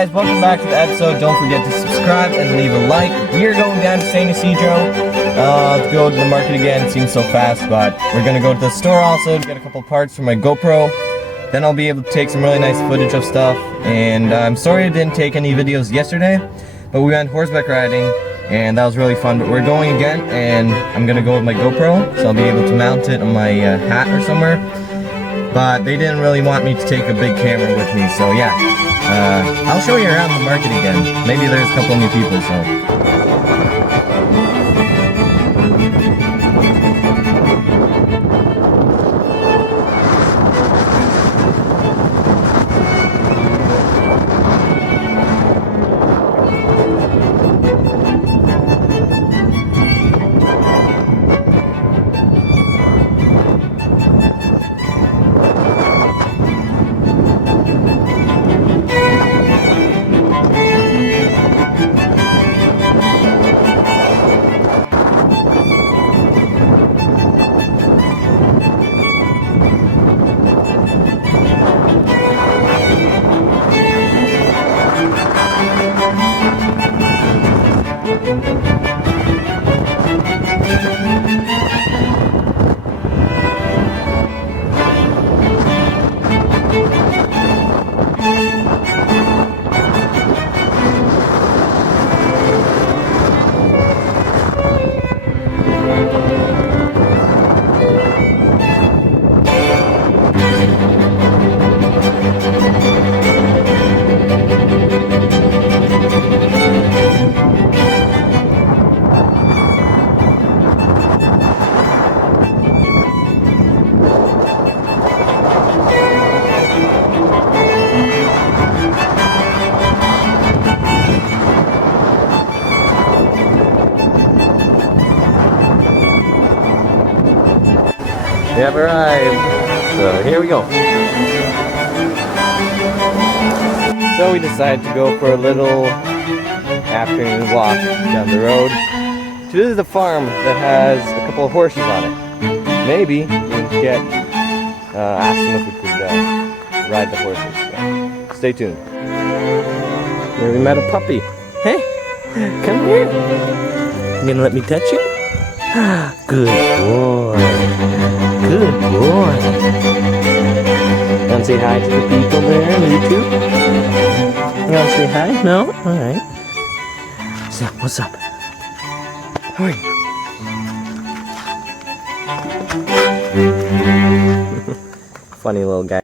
guys, welcome back to the episode. Don't forget to subscribe and leave a like. We are going down to San Ysidro to go to the market again. It seems so fast, but we're going to go to the store also to get a couple parts for my GoPro. Then I'll be able to take some really nice footage of stuff. And I'm sorry I didn't take any videos yesterday, but we went horseback riding and that was really fun. But we're going again and I'm going to go with my GoPro, so I'll be able to mount it on my hat or somewhere. But they didn't really want me to take a big camera with me, so yeah. I'll show you around the market again. Maybe there's a couple new people, so. We have arrived, so here we go. So we decided to go for a little afternoon walk down the road to the farm that has a couple of horses on it. Maybe we can get, ask them if we could ride the horses. So stay tuned. Here we met a puppy. Hey, come here. You gonna let me touch you? Good boy. Good boy. Want to say hi to the people there on YouTube? You want to say hi? No? Alright. So, what's up? How are you? Funny little guy.